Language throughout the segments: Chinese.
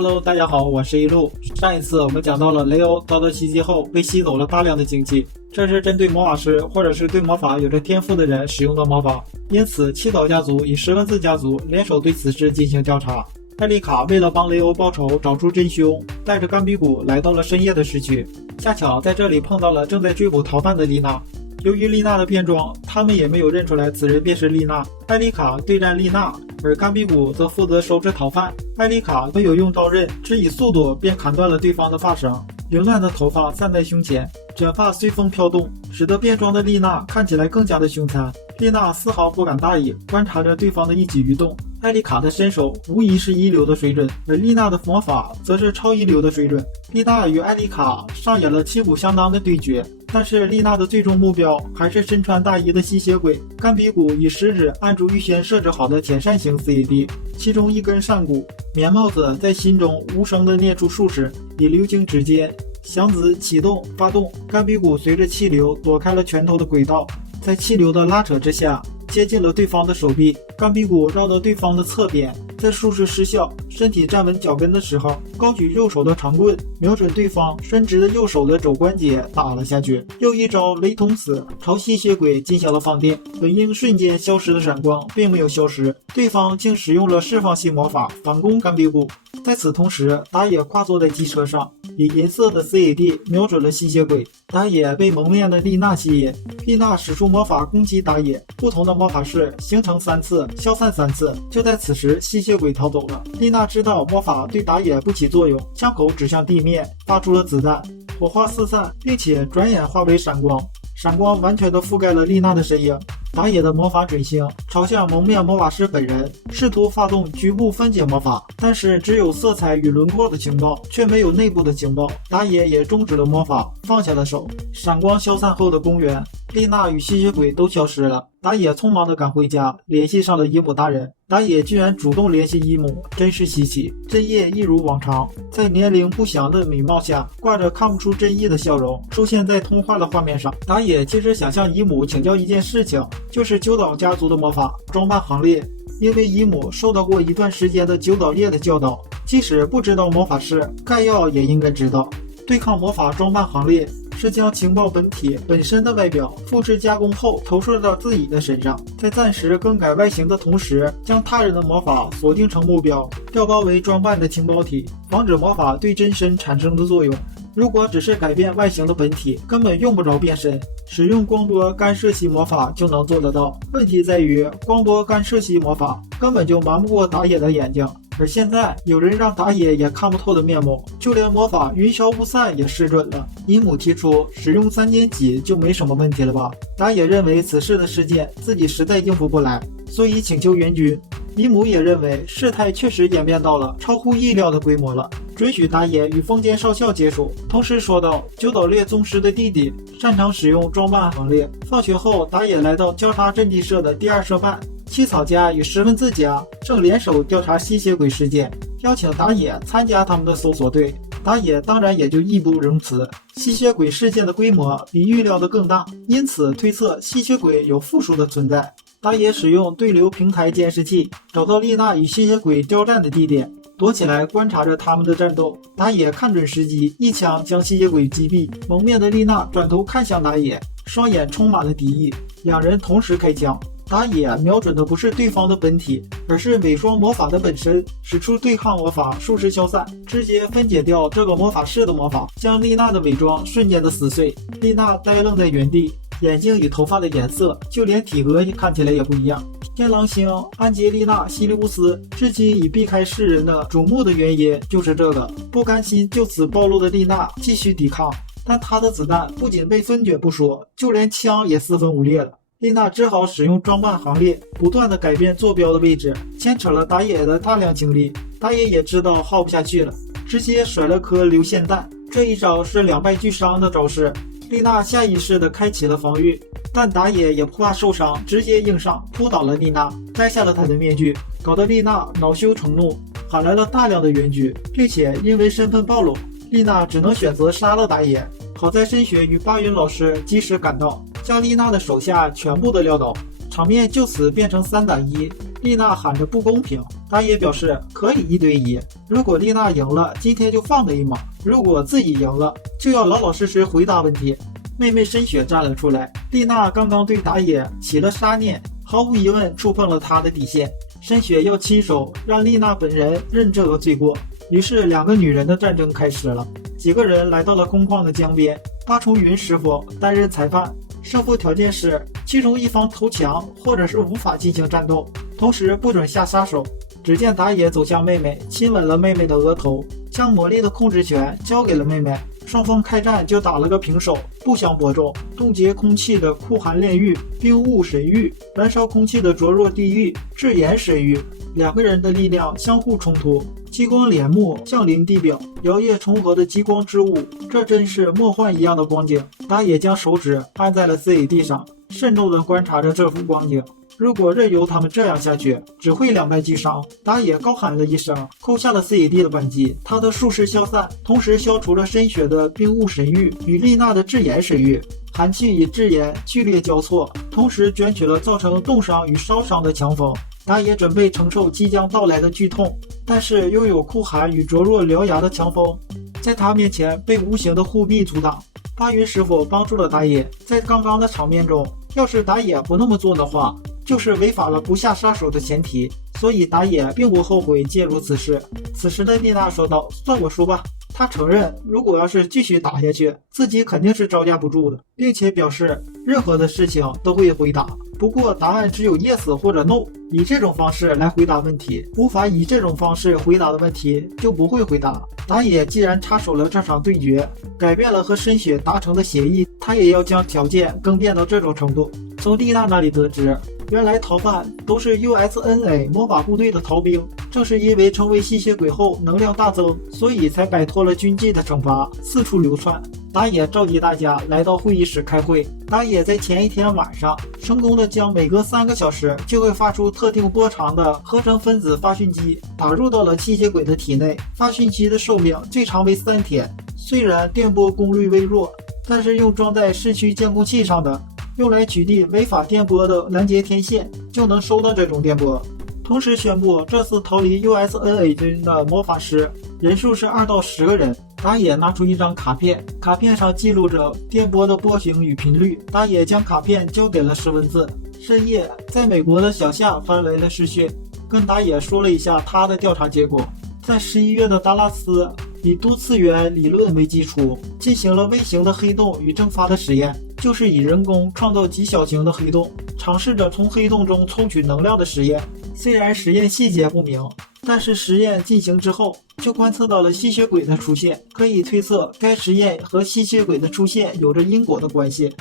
Hello， 大家好，我是一路。上一次我们讲到了雷欧遭到袭击后被吸走了大量的经济，这是针对魔法师或者是对魔法有着天赋的人使用的魔法，因此七岛家族与十文字家族联手对此事进行调查。艾丽卡为了帮雷欧报仇，找出真凶，带着甘比古来到了深夜的市区，恰巧在这里碰到了正在追捕逃犯的丽娜。由于丽娜的变装，他们也没有认出来此人便是丽娜。艾丽卡对战丽娜，而甘比古则负责收拾逃犯。艾丽卡没有用刀刃，只以速度便砍断了对方的发绳，凌乱的头发散在胸前，卷发随风飘动，使得变装的丽娜看起来更加的凶残。丽娜丝毫不敢大意，观察着对方的一举一动。艾丽卡的身手无疑是一流的水准，而丽娜的魔法则是超一流的水准。丽娜与艾丽卡上演了旗鼓相当的对决，但是丽娜的最终目标还是身穿大衣的吸血鬼。甘比古以食指按住预先设置好的铁扇形 CAD， 其中一根扇骨，棉帽子在心中无声地念出数式，以流经指尖，响子启动发动，甘比古随着气流躲开了拳头的轨道，在气流的拉扯之下接近了对方的手臂。甘比古绕到对方的侧边，在术式失效，身体站稳脚跟的时候，高举右手的长棍，瞄准对方伸直的右手的肘关节打了下去。又一招雷同死朝吸血鬼进行了放电，本应瞬间消失的闪光并没有消失，对方竟使用了释放系魔法反攻甘比古。在此同时，打野跨坐在机车上，以银色的 CAD 瞄准了吸血鬼。打野被蒙面的丽娜吸引，丽娜使出魔法攻击打野，不同的魔法式形成3次，消散3次。就在此时，吸血鬼逃走了。丽娜知道魔法对打野不起作用，枪口指向地面，发出了子弹，火花四散，并且转眼化为闪光。闪光完全的覆盖了丽娜的身影。打野的魔法准星朝向蒙面魔法师本人，试图发动局部分解魔法，但是只有色彩与轮廓的情报，却没有内部的情报。打野也终止了魔法，放下了手。闪光消散后的公园，丽娜与吸血鬼都消失了。打野匆忙地赶回家，联系上了姨母大人。打野居然主动联系姨母，真是稀奇。真叶一如往常，在年龄不详的美貌下，挂着看不出真意的笑容，出现在通话的画面上。打野其实想向姨母请教一件事情，就是九岛家族的魔法装扮行列。因为姨母受到过一段时间的九岛猎的教导，即使不知道魔法式，概要也应该知道。对抗魔法装扮行列是将情报本体本身的外表复制加工后投射到自己的身上，在暂时更改外形的同时，将他人的魔法锁定成目标，调包为装扮的情报体，防止魔法对真身产生的作用。如果只是改变外形的本体，根本用不着变身，使用光波干涉系魔法就能做得到。问题在于，光波干涉系魔法根本就瞒不过打野的眼睛，而现在有人让打野也看不透的面目，就连魔法云消雾散也失准了。姨母提出使用3年级就没什么问题了吧？打野认为此事的事件自己实在应付不来，所以请求援军。姨母也认为事态确实演变到了超乎意料的规模了，准许打野与风间少校接触。同时说道，九岛猎宗师的弟弟擅长使用装扮行列。放学后，打野来到交叉阵地社的第2社办，七草家与十文字家正联手调查吸血鬼事件，邀请打野参加他们的搜索队。打野当然也就义不容辞。吸血鬼事件的规模比预料的更大，因此推测吸血鬼有复数的存在。打野使用对流平台监视器，找到丽娜与吸血鬼交战的地点，躲起来观察着他们的战斗。打野看准时机，一枪将吸血鬼击毙。蒙面的丽娜转头看向打野，双眼充满了敌意。两人同时开枪，打野瞄准的不是对方的本体，而是伪装魔法的本身，使出对抗魔法术式消散，直接分解掉这个魔法师的魔法，将丽娜的伪装瞬间的撕碎。丽娜呆愣在原地，眼睛与头发的颜色，就连体格看起来也不一样。天狼星安杰丽娜·西利乌斯至今已避开世人的瞩目的原因就是这个。不甘心就此暴露的丽娜继续抵抗，但她的子弹不仅被分解不说，就连枪也四分五裂了。丽娜只好使用装扮行列，不断的改变坐标的位置，牵扯了打野的大量精力。打野也知道耗不下去了，直接甩了颗流线弹。这一招是2败俱伤的招式。丽娜下意识地开启了防御，但打野也不怕受伤，直接硬上扑倒了丽娜，摘下了她的面具，搞得丽娜恼羞成怒，喊来了大量的援军，并且因为身份暴露，丽娜只能选择杀了打野。好在申雪与巴云老师及时赶到，将丽娜的手下全部的撂倒，场面就此变成3打1。丽娜喊着不公平，打野表示可以1对1，如果丽娜赢了，今天就放他一马；如果自己赢了，就要老老实实回答问题。妹妹深雪站了出来，丽娜刚刚对打野起了杀念，毫无疑问触碰了她的底线。深雪要亲手让丽娜本人认这个罪过，于是2个女人的战争开始了。几个人来到了空旷的江边，八重云师傅担任裁判，胜负条件是其中一方投降或者是无法进行战斗，同时不准下杀手。只见打野走向妹妹，亲吻了妹妹的额头，将魔力的控制权交给了妹妹。双方开战就打了个平手，不相伯仲。冻结空气的酷寒炼狱、冰雾神域，燃烧空气的灼热地狱、炙炎神域，2个人的力量相互冲突，激光帘幕降临地表，摇曳重合的激光之舞，这真是梦幻一样的光景。打野将手指按在了 CAD 上，慎重地观察着这幅光景。如果任由他们这样下去，只会两败俱伤。打野高喊了一声，扣下了 CAD 的扳机，他的术式消散，同时消除了深雪的冰雾神域与丽娜的炙炎神域。寒气与炙炎剧烈交错，同时卷起了造成冻伤与烧伤的强风。打野准备承受即将到来的剧痛，但是拥有酷寒与灼热獠牙的强风，在他面前被无形的护臂阻挡。八云师傅帮助了打野，在刚刚的场面中，要是打野不那么做的话，就是违反了不下杀手的前提，所以打野并不后悔介入此事。此时的丽娜说道：“算我输吧。”她承认，如果要是继续打下去，自己肯定是招架不住的，并且表示任何的事情都会回答，不过答案只有 yes 或者 no。以这种方式来回答问题，无法以这种方式回答的问题就不会回答。打野既然插手了这场对决，改变了和深雪达成的协议，他也要将条件更变到这种程度。从丽娜那里得知，原来逃犯都是 USNA 魔法部队的逃兵，正是因为成为吸血鬼后能量大增，所以才摆脱了军纪的惩罚，四处流窜。打野召集大家来到会议室开会。打野在前一天晚上成功的将每隔3个小时就会发出特定波长的合成分子发讯机打入到了吸血鬼的体内。发讯机的寿命最长为3天，虽然电波功率微弱，但是用装在市区监控器上的用来取缔违法电波的拦截天线就能收到这种电波。同时宣布，这次逃离 USNA 军的魔法师人数是2到10个人。打野拿出一张卡片，卡片上记录着电波的波形与频率。打野将卡片交给了石文字。深夜，在美国的小夏发来了视讯，跟打野说了一下他的调查结果。在11月的达拉斯，以多次元理论为基础，进行了微型的黑洞与蒸发的实验，就是以人工创造极小型的黑洞，尝试着从黑洞中抽取能量的实验。虽然实验细节不明，但是实验进行之后，就观测到了吸血鬼的出现，可以推测该实验和吸血鬼的出现有着因果的关系。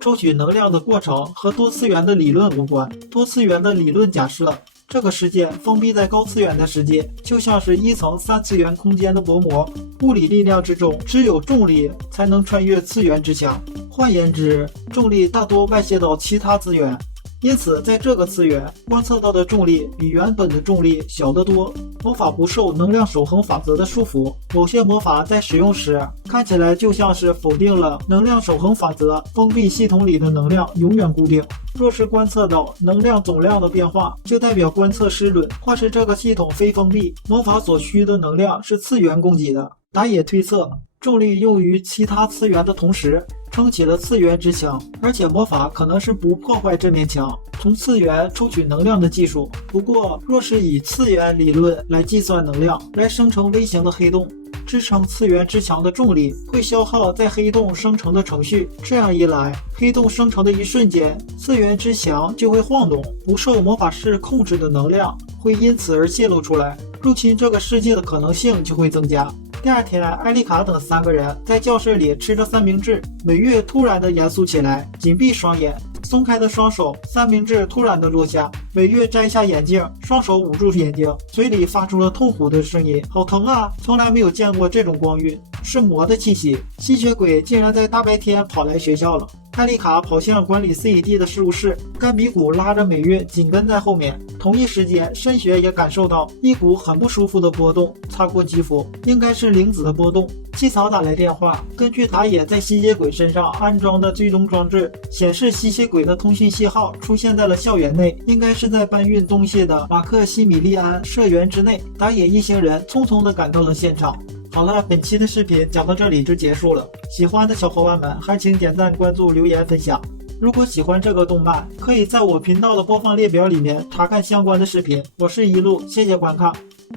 抽取能量的过程和多次元的理论无关。多次元的理论假设，这个世界封闭在高次元的世界，就像是1层3次元空间的薄膜，物理力量之中只有重力才能穿越次元之墙。换言之，重力大多外泄到其他次元，因此在这个次元观测到的重力比原本的重力小得多。魔法不受能量守恒法则的束缚，某些魔法在使用时看起来就像是否定了能量守恒法则，封闭系统里的能量永远固定。若是观测到能量总量的变化，就代表观测失准，或是这个系统非封闭，魔法所需的能量是次元供给的。打野推测，重力用于其他次元的同时撑起了次元之墙，而且魔法可能是不破坏这面墙，从次元抽取能量的技术。不过若是以次元理论来计算能量，来生成微型的黑洞，支撑次元之墙的重力会消耗在黑洞生成的程序，这样一来，黑洞生成的一瞬间，次元之墙就会晃动，不受魔法师控制的能量会因此而泄露出来，入侵这个世界的可能性就会增加。第二天，艾丽卡等3个人在教室里吃着三明治，美月突然的严肃起来，紧闭双眼，松开的双手，三明治突然的落下，美月摘下眼镜，双手捂住眼睛，嘴里发出了痛苦的声音，好疼啊，从来没有见过这种光晕，是魔的气息，吸血鬼竟然在大白天跑来学校了。艾丽卡跑向管理 CED 的事务室，甘比古拉着美月紧跟在后面。同一时间，深雪也感受到一股很不舒服的波动擦过肌肤，应该是灵子的波动。七嫂打来电话，根据打野在吸血鬼身上安装的追踪装置显示，吸血鬼的通讯信号出现在了校园内，应该是在搬运东西的马克西米利安社园之内。打野一行人匆匆地赶到了现场。好了，本期的视频讲到这里就结束了，喜欢的小伙伴们还请点赞、关注、留言、分享。如果喜欢这个动漫，可以在我频道的播放列表里面查看相关的视频。我是一路，谢谢观看。